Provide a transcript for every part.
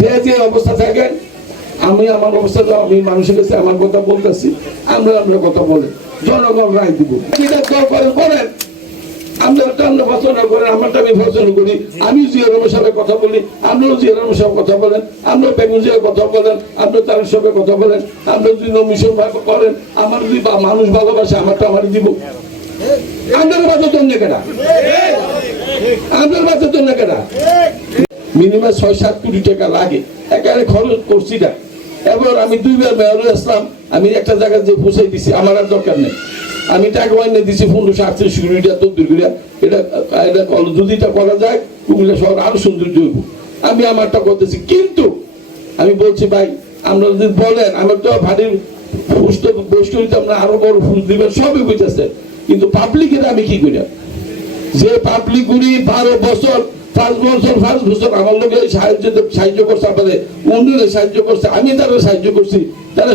যে যে অবস্থা থাকেন, আমি আমার অবস্থা আমি মানুষের কাছে আমার কথা বলতেছি, আমরা আমরা কথা বলে, জনগণ রায় দিব। করেন আমি করি। কথা বলি কথা বলেন কথা বলেন তার কথা বলেন করেন, আমার মানুষ ভালোবাসে, আমারটা আমার দিব। আপনার বাচ্চা জন্য কেনা আপনার বাচ্চা জন্য কেনা মিনিমাম ছয় সাত কোটি টাকা লাগে। একেবারে খরচ করছি না। এবার আমি দুইবার মেয়র আসলাম। আমি একটা জায়গায় যে পৌঁছাই দিছি, আমার আর দরকার নেই। আমি টাকা মাইনে দিছি পনেরোশো আটত্রিশ কোটি তদ্বির করিয়া। এটা এটা কল- যদি এটা করা যায়, কুমিল্লা শহর আরও সৌন্দর্য হইব। আমি আমারটা করতেছি কিন্তু আমি বলছি, ভাই আমরা যদি বলেন, আমার তো ভারীর পুষ্ট বৈষ্ণবীতে আমরা আরও বড় ফুল দিবেন, সবই বুঝতেছে কিন্তু পাবলিকের আমি কি করি? যে পাবলিক গুলি বারো বছর সাহায্য করছে আমি সাহায্য করছি। তারা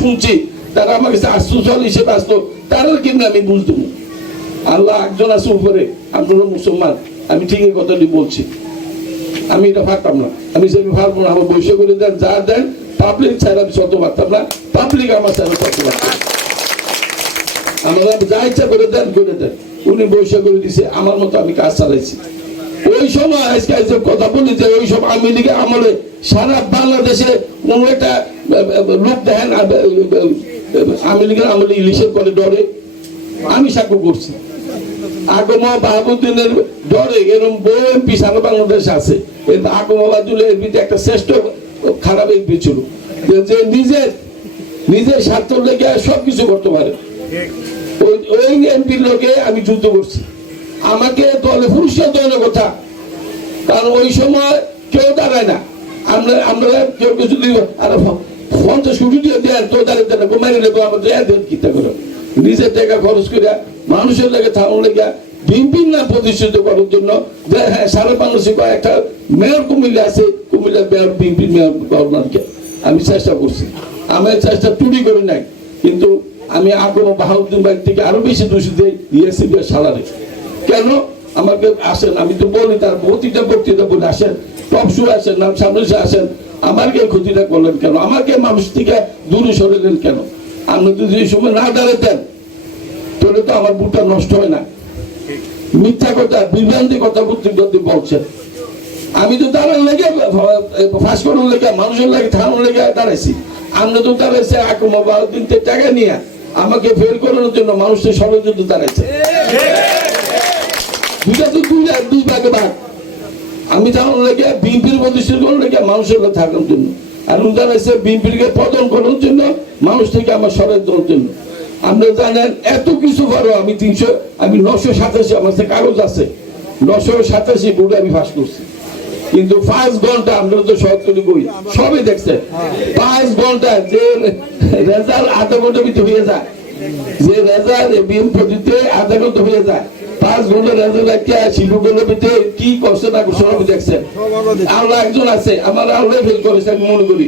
শুনছি, তারা কিন্তু আমি মুসলমান, আমি ঠিক এই কথাটি বলছি। আমি এটা পারতাম না, আমি সেটা পারব না, আমার বৈশ্য করে দেন, যা দেন পাবলিক ছাড়া আমি চলতে পারতাম না পাবলিক আমার পারতাম। যা ইচ্ছা করে দেন করে দেন। উনি বৈশা করে দিছে, আমার মতো আমি কাজ চালাইছি। ওই সময় আজকে আজকে কথা বলি যে ওই সময় আমি লিগে আমলে সারা বাংলাদেশে কোন একটা লোক দেখেন আমি আমলে ইলিশের করে ডরে। আমি সাক্ষ্য করছি। আগমা বাহাবুদ্দিনের ডরে এরকম এমপি সারা আছে। আগমা একটা শ্রেষ্ঠ খারাপ এমপি ছিল। যে- যে নিজের নিজের স্বার্থ লেগে সবকিছু করতে পারে। ওই এমপির লোকে আমি যুদ্ধ করছি। আমাকে দলে, পুরুষের দলের কথা কারণ ওই সময় কেউ দাঁড়ায় না। আমরা আমরা কেউ কেউ যদি আরে পঞ্চাশ কোটি দিয়ে দেন তো দাঁড়িয়ে দেন মারি দেয়া নিজের টাকা খরচ করে মানুষের লেগে থাকুন লেগে বিভিন্ন প্রতিষ্ঠিত করার জন্য হ্যাঁ সারা বাংলাদেশে একটা মেয়র কুমিল্লা আছে, কুমিল্লা মেয়র বিএনপি মেয়র, গভর্নরকে। আমি চেষ্টা করছি। আমি চেষ্টা চুরি করি নাই, কিন্তু আমি আগম বাহাউদ্দিন বাড়ি থেকে আরও বেশি দোষী দিই ইএসসি সালারে। কেন? আমাকে আসেন আমি তো বলি তার প্রতিটা বক্তৃতা বলে আসেন। টপ শো আসেন, নাম সামনে আসেন। আমাকে ক্ষতিটা করলেন কেন? আমাকে মানুষ থেকে দূরে সরালেন কেন? আপনি যদি এই সময় না দাঁড়াতেন তাহলে তো আমার বুটটা নষ্ট হয় না। মিথ্যা কথা, বিভ্রান্তি কথা বক্তৃতা বলছেন। আমি তো দাঁড়ান লেগে, ফাঁস করার লেগে, মানুষের লেগে থানার লেগে দাঁড়াইছি। আমরা তো দাঁড়াইছে আকমা বারোদিন টাকা নিয়ে আমাকে ফেল করানোর জন্য মানুষের ষড়যন্ত্র দাঁড়াইছে। আমি থাকার জন্য। আর পতন করার জন্য মানুষ থেকে আমার জন্য। জানেন, এত কিছু বড় আমি তিনশো, আমি নশো সাতাশি, আমার কাগজ আছে। নশো সাতাশি আমি পাস করছি। কিন্তু পাঁচ ঘণ্টা আমরা তো সরকারি বই সবই দেখছেন। পাঁচ ঘণ্টা যে রেজাল্ট আধা ঘণ্টা ভিতরে হয়ে যায়। যে রেজাল্ট আধা ঘণ্টা হয়ে যায়। পাঁচ ঘণ্টা ভিতরে কি না সবই দেখছেন আল্লাহ একজন আছে আমার আল্লাহ ফেল করেছে আমি মনে করি।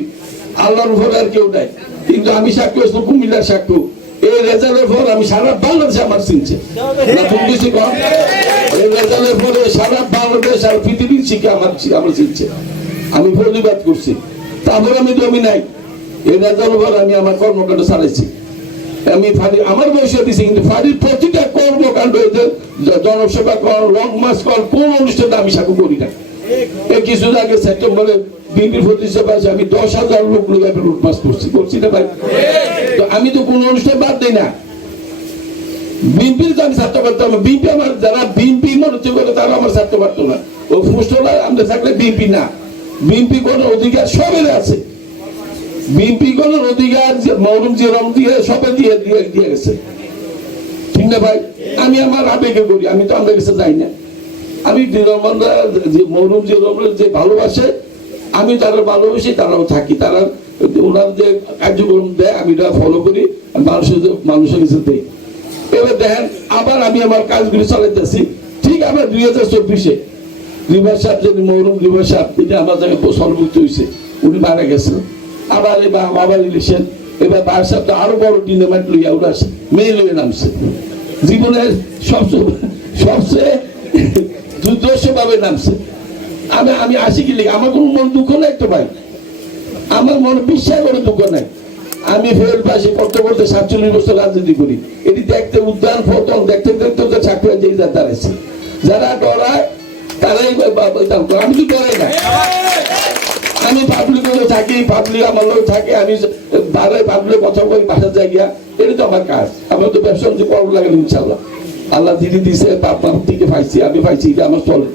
আল্লাহর উপরে আর কেউ নাই। কিন্তু আমি সাক্ষ্য কুমিল্লার সাক্ষ্য এই রেজাল্টের আমি সারা বাংলাদেশ আমার চিনছে। এই রেজাল্টের সারা বাংলাদেশ আর পৃথিবীর আমার আমার চিনছে। আমি প্রতিবাদ করছি। তারপর আমি জমি নাই। এই রেজাল্টের আমি আমার কর্মকাণ্ড চালাইছি। আমি ফাঁড়ি আমার বয়সে দিছি কিন্তু ফাঁড়ির প্রতিটা কর্মকাণ্ড জ- জনসেবা কর লং মাস কর, কোন অনুষ্ঠানে আমি সাকু করি না। এই কিছু আগে সেপ্টেম্বরে বিপির প্রতিষ্ঠা আমি দশ হাজার লোক লুট পাস করছি করছি না ভাই? তো আমি তো কোন অনুষ্ঠান বাদ দিই না। বিএনপির তো আমি পারতাম আমার যারা বিএনপি মনে করে, তারা আমার পারতো না। ও আমরা থাকলে বিএনপি না। বিএনপি কোন অধিকার সবের আছে। বিএনপি কোন অধিকার মৌরম যে রম দিয়ে, সবে দিয়ে দিয়ে গেছে। ঠিক না ভাই? আমি আমার আবেগে করি আমি তো আমাদের কাছে যাই না। আমি দীনবন্ধা যে মৌরম যে ভালোবাসে, আমি তারা ভালোবাসি তারাও থাকি। তারা ওনার যে কার্যক্রম দেয়, আমি এটা ফলো করি মানুষের মানুষের কাছে দেই। এবার দেখেন, আবার আমি আমার কাজগুলি চালাইতেছি। ঠিক আবার দুই হাজার চব্বিশে রিভার সাহেব যে মৌরম রিভার সাহেব তিনি আমার জায়গায় সর্বোচ্চ হয়েছে উনি মারা গেছেন। আবার এবার আবার ইলেকশন, এবার বার সাহেব তো আরও বড় ডিনামাইট লইয়া ওরা মেয়ে লইয়া নামছে। জীবনের সবচেয়ে সবচেয়ে দুর্দর্শ ভাবে নামছে। আমি আমি আসি কি আমার কোনো মন দুঃখ নাই তো ভাই। আমার মনে বিশ্বাস করে দুঃখ নাই। আমি ফের পাশে পড়তে পড়তে সাতচল্লিশ বছর রাজনীতি করি। এটি দেখতে উদ্যান ফতন দেখতে দেখতে তো চাকরি যে দাঁড়াইছে যারা ডরায় তারাই আমি তো ডরাই না। আমি পাবলিক থাকি পাবলিক আমার লোক থাকে, আমি বারে পাবলিক কথা বলি বাসা গিয়া এটা তো আমার কাজ। আমার তো ব্যবসা যে করব লাগে ইনশাল্লাহ আল্লাহ দিদি দিছে আপনার থেকে পাইছি আমি পাইছি এটা আমার চলে।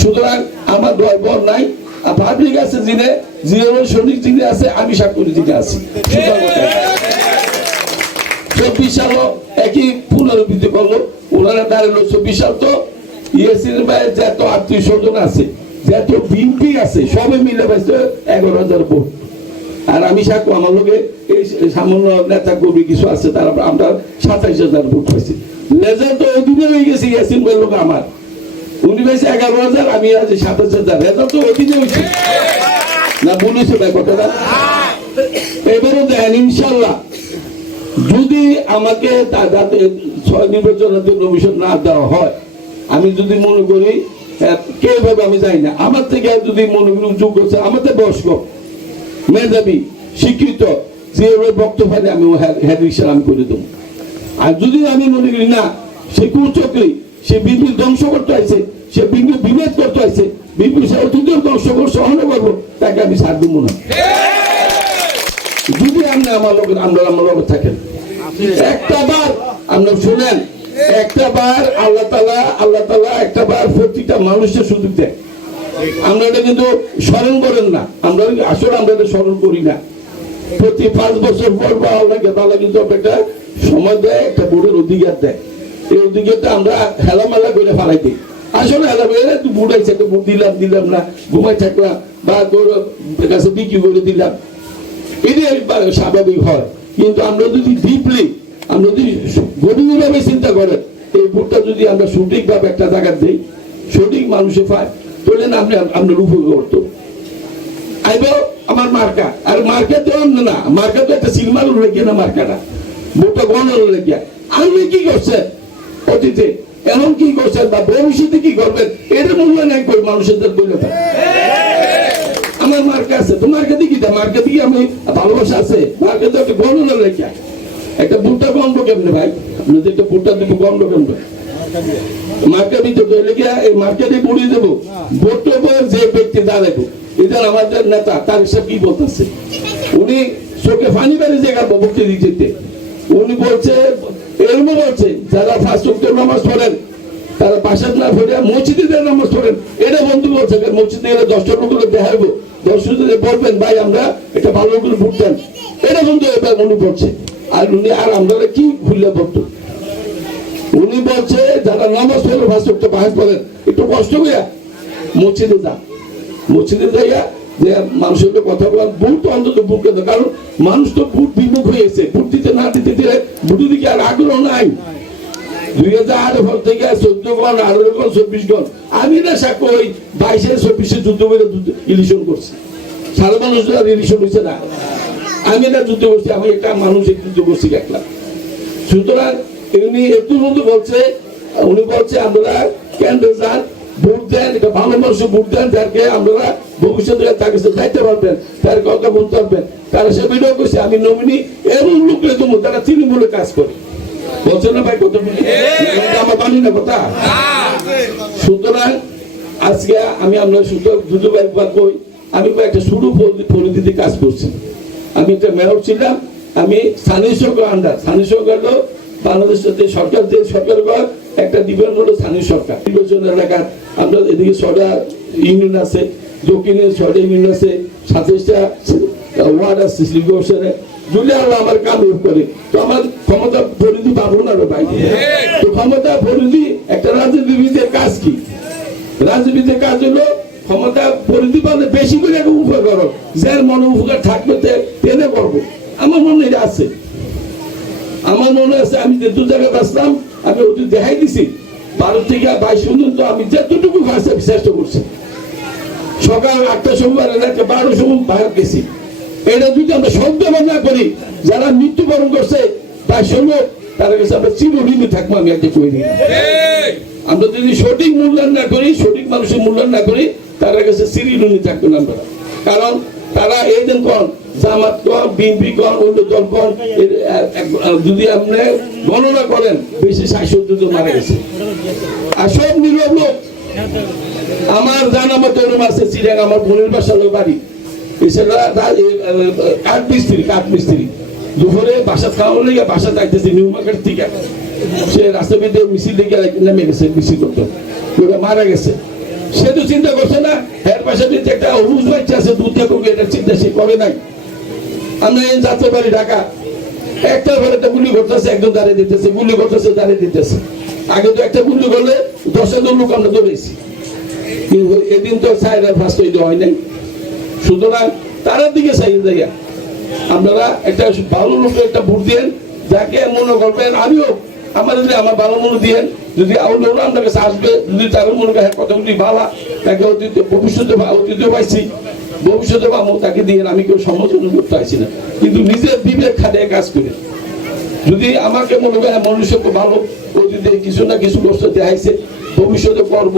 সুতরাং আমার দয় বর নাই। আর পাবলিক আছে যিনি জিরো সৈনিক যিনি আছে, আমি সাক্ষরী যিনি আছি। চব্বিশ সালও একই পুনরাবৃত্তি করল। ওনারা দাঁড়াল চব্বিশ সাল তো, ইয়েসির ভাইয়ের যত আত্মীয় স্বজন আছে যত বিএনপি আছে, সবে মিলে পাইছে এগারো হাজার ভোট। আর আমি সাকু আমার লোকে এই সামান্য নেতা কর্মী কিছু আছে, তারা আমরা সাতাইশ হাজার ভোট পাইছি। রেজাল্ট তো অধীনে হয়ে গেছে, ইয়াসিন ভাই লোক আমার। উনি পাইছে এগারো হাজার, আমি আছি সাতাশ হাজার। রেজাল্ট তো অধীনে হয়েছে না বলেছে ভাই কথাটা। এবারও দেন, ইনশাল্লাহ। যদি আমাকে তাতে ছয় নির্বাচনের জন্য অভিযোগ না দেওয়া হয়, আমি যদি মনে করি কে ভাবে আমি যাই না। আমার থেকে যদি মনে করি যোগ্য আছে আমাদের বয়স্ক মেধাবী, শিক্ষিত, যে বক্তব্য আমি হেড রিক্সা আমি করে দেবো। আর যদি আমি মনে করি, না, সে কুচক্রি সে বিন্দু ধ্বংস করতে আছে সে বিন্দু বিভেদ করতে আছে বিন্দু সে অতীতের ধ্বংস সহন করব, তাকে আমি সার দেবো না। যদি আপনি আমার লোক আমরা আমার লোক থাকেন। একটা বার আপনার শুনেন একটা বার আল্লাহ তালা আল্লাহ তালা একটা বার প্রতিটা মানুষের দেয়। আমরা কিন্তু স্মরণ করেন না। আমরা আসলে আমরা স্মরণ করি না। প্রতি পাঁচ বছর পর বা আল্লাহ তালা কিন্তু একটা সময় দেয়, একটা অধিকার দেয়। এই অধিকারটা আমরা হেলামেলা করে দিই। আসলে তুই বুট দিলাম দিলাম না। ঘুমাই থাকলাম, বা তোর কাছে বিক্রি করে দিলাম। এটাই স্বাভাবিক হয়। কিন্তু আমরা যদি ডিপলি যদি গভীরভাবে চিন্তা করেন, এই ভোটটা যদি আমরা সঠিকভাবে একটা জায়গা দিই, সঠিক মানুষে পায়, তাহলে না আপনি আপনার উপভোগ করতো আইব আমার মার্কা। আর মার্কা তো না, মার্কা তো একটা সিনেমার লেগে না মার্কাটা। ভোটটা গণের লেগে আপনি কি করছেন? অতীতে এমন কি করছেন বা ভবিষ্যতে কি করবেন? এর মূল্যায়ন একবার মানুষের বলে আমার মার্কা আছে। তো মার্কা দিকে মার্কা দিকে আমি ভালোবাসা আছে। মার্কা তো একটা গণনা লেখা একটা বুটটা গন্ধ কেমনে ভাই? আপনি একটা বুটটা দেবো, গন্ধ কেমনে? মার্কা দিতে তো লেগে এই মার্কা দিয়ে পড়িয়ে দেবো। ভোটটা যে ব্যক্তি দাঁড়াবো এটা আমাদের নেতা, তার হিসাব কি বলতেছে? উনি চোখে ফানি বেড়ে জায়গা বক্তব্য দিতে উনি বলছে, এরম বলছে, যারা ফার্স্ট উত্তর নামাজ পড়েন, তারা বাসাত না ফেরে মসজিদে নামাজ পড়েন। এটা বন্ধু বলছে মসজিদে গেলে দশটা লোক দেখাবো যদি বলবেন, ভাই, আমরা এটা ভালো করে ভোট দেন। এটা বন্ধু এবার উনি বলছে আর উনি আর আমরা কি খুললে বলতো উনি বলছে, যারা নামাজ পড়ে ফার্স্ট উত্তর বাহাজ পড়েন একটু কষ্ট করে মসজিদে যান মসজিদে যাইয়া যে মানুষের কথা বলার ভোট তো অন্তত ভোট কেন্দ্র কারণ মানুষ তো ভোট বিমুখ হয়েছে ভোট দিতে না দিতে দিলে ভোটের দিকে আর আগ্রহ নাই। দুই হাজার আট পর থেকে চোদ্দ আঠারো চব্বিশ আমি না সাক্ষ্য ওই বাইশে চব্বিশে যুদ্ধ করে ইলিশন করছি। সারা মানুষ আর ইলিশন হয়েছে না। আমি না যুদ্ধ করছি, আমি একটা মানুষ যুদ্ধ করছি দেখলাম সুতরাং উনি একটু মধ্যে বলছে, উনি বলছে, আমরা কেন্দ্রে যান ভোট দেন, এটা ভালো ভোট দেন আমরা ভবিষ্যতে যাইতে পারবেন তার কথা বলতে পারবেন তারা সে ভিডিও করছে, আমি নমিনি, এমন জন্য তারা তৃণমূলে কাজ করে। বলছে না ভাই আমার না, কথা? সুতরাং আজকে আমি আমরা শুধু দুটো একবার কই, আমি একটা শুরু পরিধিতে কাজ করছি। আমি একটা মেয়র ছিলাম, আমি স্থানীয় সরকার আন্ডার স্থানীয় সরকার হলো বাংলাদেশ যে সরকার যে সরকার কর একটা ডিপার্টমেন্ট হলো স্থানীয় সরকার। নির্বাচন এলাকার আমরা এদিকে ছটা ইউনিয়ন আছে, দক্ষিণে ছটা ইউনিয়ন আছে সাতাইশটা ওয়ার্ড আছে শ্রীগোষণে যদি আল্লাহ আমার কাম করে। তো আমার ক্ষমতা পরিধি পাবো না রে ভাই। তো ক্ষমতা পরিধি একটা রাজনীতিবিদের কাজ কি? রাজনীতির কাজ হলো ক্ষমতা পরিধি পালে বেশি করে একটা উপকার করো। যার মনে উপকার থাকবে তেনে করব। আমার মনে এটা আছে। আমার মনে আছে আমি যে দু জায়গায় বাঁচলাম আমি ওটি দেখাই দিছি। বারো থেকে বাইশ পর্যন্ত আমি যতটুকু ভাষা চেষ্টা করছি। সকাল আটটার সময় রাতে বারো সময় বাইরে গেছি। এটা যদি আমরা শব্দ না করি যারা মৃত্যুবরণ করছে তার সঙ্গে তার কাছে আমরা চিরঋণী থাকব আমি একটা কই আমরা যদি সঠিক মূল্যায়ন না করি সঠিক মানুষের মূল্যায়ন না করি তারা কাছে সিরিডুনি থাকবে না আমরা। কারণ তারা এই দিন কন? জামাত কন, বিএনপি কন, অন্য দল কন যদি আপনি গণনা করেন, বেশি ষাট জন মারা গেছে। আর সব নীরব লোক। আমার জানা মতো ওরম আছে চিড়িয়াং আমার বোনের বাসা হলো বাড়ি। এছাড়া কাঠ মিস্ত্রি কাঠ মিস্ত্রি। দুপুরে বাসা খাওয়া লেগে বাসা যাইতেছে, নিউ মার্কেট থেকে। সে রাস্তা মিছিল নেমে গেছে মিছিল করতো। ওরা মারা গেছে। সে তো চিন্তা করছে না। এর পাশে যে একটা অবুজ বাচ্চা আছে, দুধ থেকে এটা চিন্তা সে করে নাই। আমরা এই বাড়ি ঢাকা। একটা ঘরে একটা গুলি করতেছে, একজন দাঁড়িয়ে দিতেছে, গুলি করতেছে, দাঁড়িয়ে দিতেছে। আগে তো একটা গুলি করলে দশ হাজার লোক আমরা দৌড়েছি কিন্তু এদিন তো সাইডে ফার্স্ট হইতে হয় নাই। সুতরাং তারার দিকে চাই জায়গা আপনারা একটা ভালো লোক একটা ভোট দিয়েন, যাকে মনে করবেন আমিও আমার যদি আমার ভালো মনে দিয়েন যদি আউল আপনার কাছে আসবে যদি তার মনে করেন কতগুলি ভালো তাকে অতীতে ভবিষ্যতে অতীতে পাইছি ভবিষ্যতে পাবো তাকে দিয়ে আমি কেউ সমালোচনা করতে আসি না। কিন্তু নিজের বিবেক খাটিয়ে কাজ করে। যদি আমাকে মনে করে হ্যাঁ, মনুষ্যকে ভালো অতীতে কিছু না কিছু কষ্ট দেখাইছে ভবিষ্যতে করব।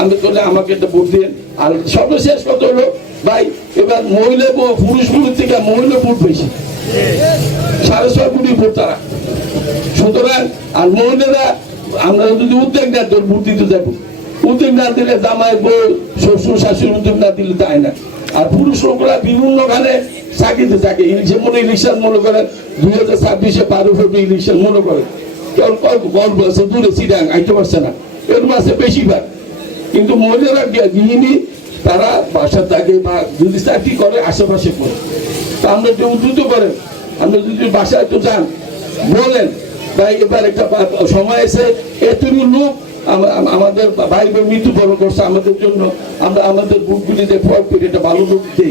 আমি করলে আমাকে একটা ভোট দিয়ে আর সর্বশেষ কত হলো ভাই এবার মহিলা পুরুষগুলোর থেকে মহিলা ভোট বেশি। সাড়ে ছয় কোটি ভোট তারা। সুতরাং, আর মহিলারা, আমরা যদি উদ্যোগ না তোর দিতে যাব। উদ্যোগ না দিলে জামাই বউ, শ্বশুর শাশুড়ি উদ্যোগ না দিলে তাই না। আর পুরুষ লোকরা বিভিন্ন খানে চাকরিতে থাকে। যেমন ইলেকশন মনে করেন, দুই হাজার ছাব্বিশে বারো ফেব্রুয়ারি ইলেকশন মনে করেন। কেউ গল্প আছে, দূরে চিরাং আইতে পারছে না। এর মাসে বেশিরভাগ। কিন্তু মহিলারা গৃহিণী, তারা বাসা থাকে বা যদি চাকরি করে, আশেপাশে করে। তা আমরা যে উদ্যুত করেন, আমরা যদি বাসায় তো যান, বলেন ভাই এবার একটা সময় এসে এতটুকু লোক আম- আম- আমাদের ভাই বোন মৃত্যুবরণ করছে। আমাদের জন্য আমরা আমাদের বুকগুলিতে ফল পেটে একটা ভালো লোক দিই।